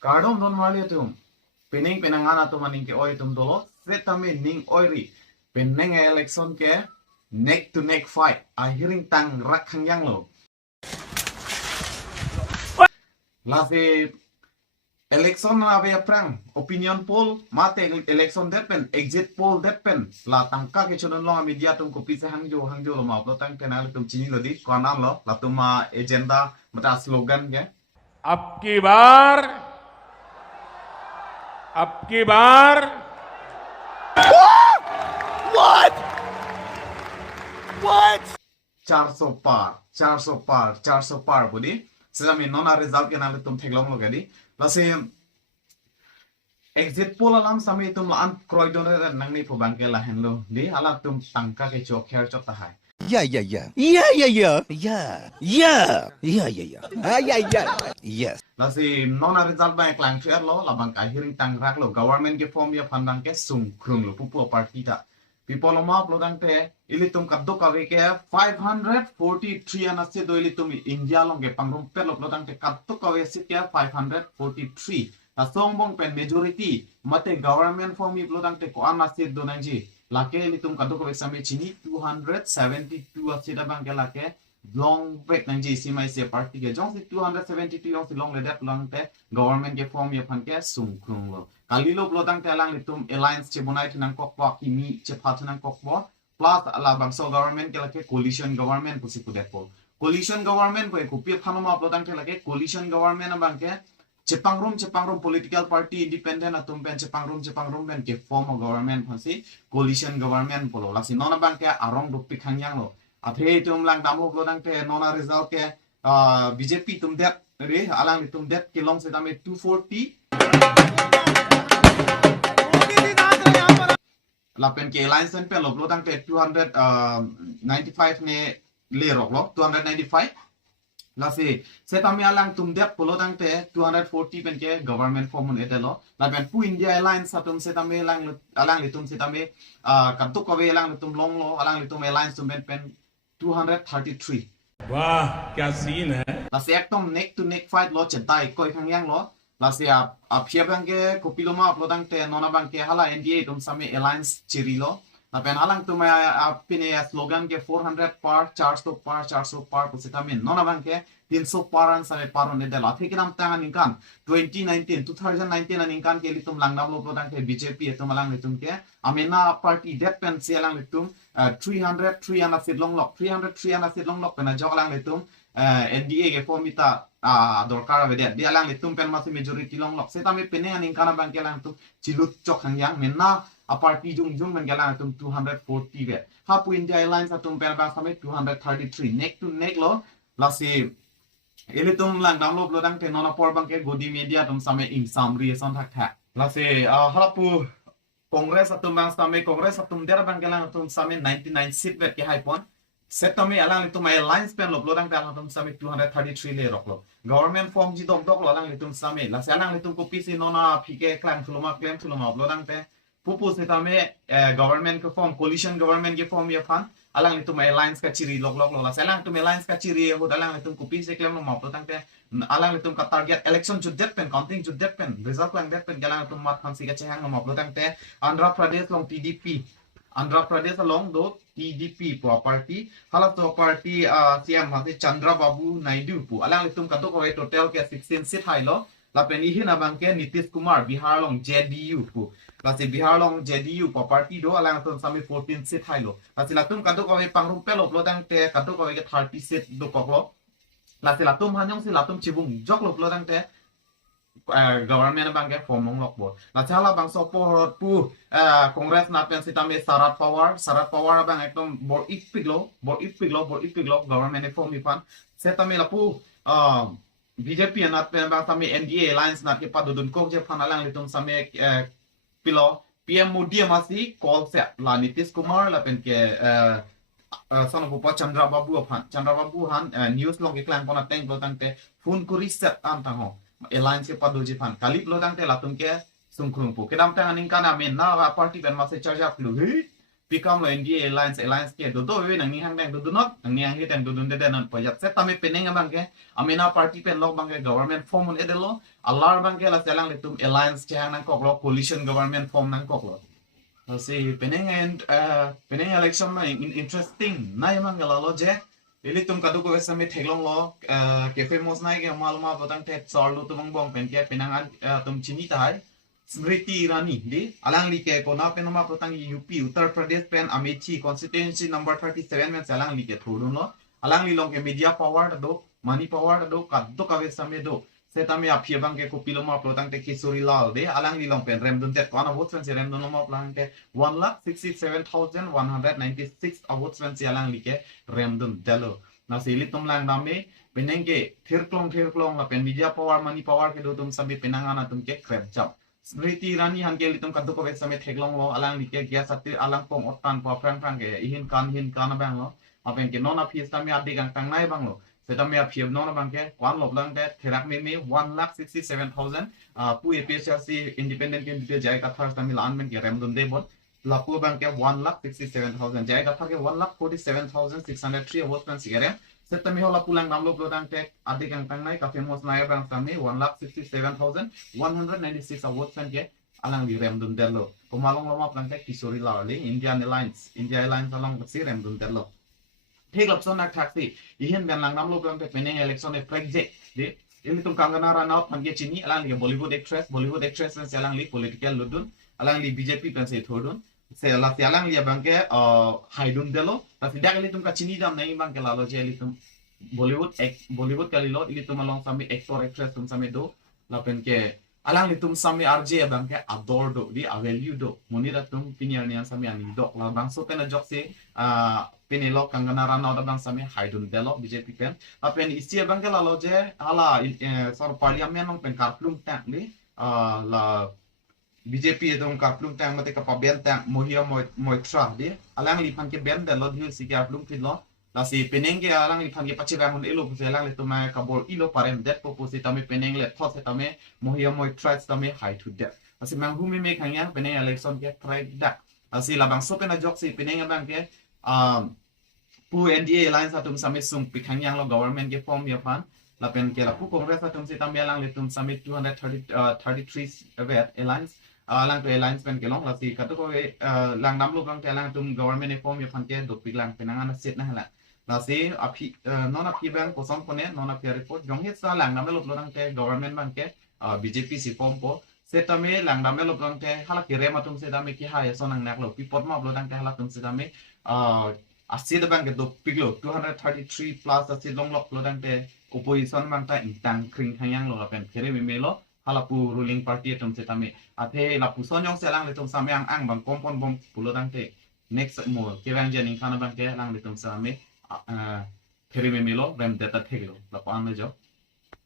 Kardom don mali tum. Pening penangan atau maning ke oi tum dolo. Setame ning oiri. Peneng election ke neck to neck fight. Ahiring tang rakhang yang lo. Lasi election na be prang opinion poll mate election depen exit poll depen la tangka ke chonon lo media tum ko pise hangjo lo ma uplo tang kenal tum chini lo di konan lo la tum ma agenda mata slogan ke अब की बार What? What? 400 par budi sejami nona result ke nal tum theklong lo gadi lasi exit poll alam sami tum la an kroy don nangni pho bangke la hen lo di ala tum tangka ke chok kher chok ta hai Yeah. Yes. Lasi nona result ba klang fair lo labang ka hearing tang rak lo government ke form ya pandang ke sung krung lo pupu party ta people lo ma lo dang te ili tum kaddo ka ve ke 543 anase do ili tum india lo ke pangrum pe lo dang te kaddo ka ve sit ke 543 asong bong pen majority mate government form lo dang te ko anase do nang ji lake ili tum kaddo ka ve same chini 272 ase da bang ke lake long break nang ji simai se party ke jong si 272 yong si long le dat long te government ke form ye phan ke sung krung lo kali lo blodang te lang litum alliance che bonai thnang kok pa kimi che phathnang kok po plus ala bangso government ke lake coalition government pusi pudet po coalition government ko ku pi phanoma blodang te lake coalition government bang ke Jepang political party independent atum pen Jepang pen ke form of government phansi coalition government polo lasi nona bang ke arong dupi khangyang lo athe tum lang damu blodang te nona result ke BJP tum det re alang tum det ke long se dame 240 lapen ke alliance pen lo blodang te 295 ne le rok lo 295 lasi setami alang tum det polo dang te 240 pen ke government form un etelo lapen pu india alliance atum setami alang litum setami kantuk ko ve alang litum long lo alang litum alliance tum pen 233 वाह क्या सीन है lasi ekdom neck to neck fight lo Chedai koi khangyang lo lasi a phia bang ke kopiloma uploadang te nona bang ke hala nda tum same alliance chiri lo lapen alang tum pine slogan ke 400 par 400 par pusitamin nona bang ke 300 paran same paron ne dela thikinam tangan inkan 2019 an inkan ke litum langnam lo uploadang te BJP etum alang litum ke amena party that pen se alang litum 300 ana sit long lock pena jog alang litum NDA ke formita dorkar bede dia alang litum pen masih majority long lock setami pene an inkan bang ke lang tum chilut chok hangyang menna a party jung men galang tum 240 be hapu india airlines atum pen bang same 233 neck to neck lo lasi elitum lang download lo dang te nona por bang ke godi media tum same in summary son thak thak lasi halapu Congress atum bang same Congress atum der bang galang atum same 99 seat bet ke haipon setami alang litum alliance pen lo dang galang atum same 233 le rok lo government form ji dok lo alang litum same lasi alang litum ko pc nona phike claim thuluma lo dang te pupu setame government ke form coalition government ke form ye fan alang litum alliance ka chiri lok lo la alang litum alliance ka chiri ho alang litum ko pc claim lo lo dang te alang litum ka target election juddet pen counting juddet pen result lang det pen galang litum mat khansi ka chehang lo dang te andhra pradesh long TDP andhra pradesh along do TDP po party hala to party CM hasi chandra babu naidu pu alang litum ka to ko total ke 16 seat hai lo la pen ihin abang ke nitish kumar bihar long JDU pu lasi bihar long JDU po party do alang litum sami 14 seat hai lo lasi latum ka to ko pangrum pe lo dang te ka to ko ke 30 seat do ko lo lasi latum hanyong si latum chibung jok lo dang te government bang ke formong lok bo la chala bang so porot pu congress na pen sitame sarat power bang ekdom bor ipik lo government e form ifan setame la pu BJP na pen bang same NDA alliance na ke padudun ko je phanalang litum same pilo PM Modi amasi call se la Nitish Kumar la pen ke son of Chandra Babu han news long ke klan pona teng lo tangte phone kuri set an tang ho alliance ke padoji fan kalip lo dang te latum ke sungkrung pu kedam tang aning kana men na party ben mase charge up lu hi become lo NDA alliance ke do we nang ni hang dang do not nang ni hang hi tang do dun de nan pajat set tame peneng bang ke amena party pen lok bang ke government form un edelo allar bang ke la selang le tum alliance che hang nang kok lo coalition government form nang kok lo si peneng and peneng election na interesting na yamang ke lo je Lili tum kadu ko esame thelong lo ke famous nai ke malma batang te charlu tum bong pen ke penangan tum chini tai Smriti Irani di alang like ko na penoma batang UP Uttar Pradesh pen Amethi constituency number 37 men salang like thudun lo alang li long ke media power do money power do kaddo ka esame do setame aphi bang ke kopiloma batang te Kisori Lal de alang li long pen remdun te kona votes pen remdun ma plan ke 1,67,196 votes pen alang like remdun delo na sili tum lang name penenge thirklong la pen media power money power ke do tum sabi penangana tum ke krep jam Smriti Irani han ke litum kaddu ko same theglong lo alang like gya satir alang pong otan pa prang ke hin kan bang lo apen ke nona phis tami adi gang tang nai bang lo setame a phiem nona bang ke kwan lob lang te therak me 1,67,000 pu APSRC independent candidate jai ka first tami lan men ke remdun de bot lapu bang ke 1,67,000 jai ka ke 1,47,603 votes pen sigare setame hola pulang namlo plodang te adi gang tang nai ka famous nai bang tami 1,67,196 votes pen ke alang di remdun dello komalong loma plang te Kisori Lal India Alliance along si remdun dello ठीक लक्षण ना ठाकती इहन बेन लांगनाम लोग पे पेने इलेक्शन ए प्रेजेक्ट दे इली तुम कंगना रनआउट फंगे चिनी अलांग li बॉलीवुड एक्ट्रेस से अलांग li पॉलिटिकल लुदुन अलांग li बीजेपी पेन से थोडुन से अलांग li बंके हाइडुन देलो ताकि डाकली तुम का चिनी दाम नहीं बंके लालो जे li तुम बॉलीवुड का लो इली तुम अलोंग सामी एक्टर एक्ट्रेस तुम सामी दो लापेन के alang li tum sami RJ bang ke ador do di value do monira tum pinier nian sami ani do la bang so pena jok se penelo kangana rana da bang sami haidun delo BJP pen apen isi bang ke la lo je ala sor parliament nong pen karplum tak ni la BJP dong karplum tak mate ka paben tak mohia moi tra di alang li pan ke ben delo di si karplum pin lo la si penenge alang li phange pachi bangun elo puse alang le tuma kabol ilo parem det poposi tame peneng le thos tame mohia moi trust tame high to that asi manghu me khanya peneng election ke try dak asi labang so pena jok si peneng bang ke pu NDA alliance atum same sung pikhanyang lo government ke form ya pan la pen ke la pu congress atum si tame alang le tum same 233 vet alliance alang to alliance pen ke long la si kato ko lang nam lo bang ke alang tum government form ya pan ke do piklang penangan set na hala nasi api non api bang kosong kone non api report jong hit sa lang namel uploadang te government bang ke BJP si form po setame lang namel uploadang te hala kire matum setame ki ha yaso nang naklo pipot ma uploadang te hala tum setame asid bang ke do piglo 233 plus asid long lok uploadang te opposition bang ta intang kring hayang lo pen kire melo hala pu ruling party tum setame athe la pu sonyong selang le tum samyang ang bang kompon bom uploadang te next mo kirang jening kana bang ke lang le tum same Remdet at Heglo, the Panajo.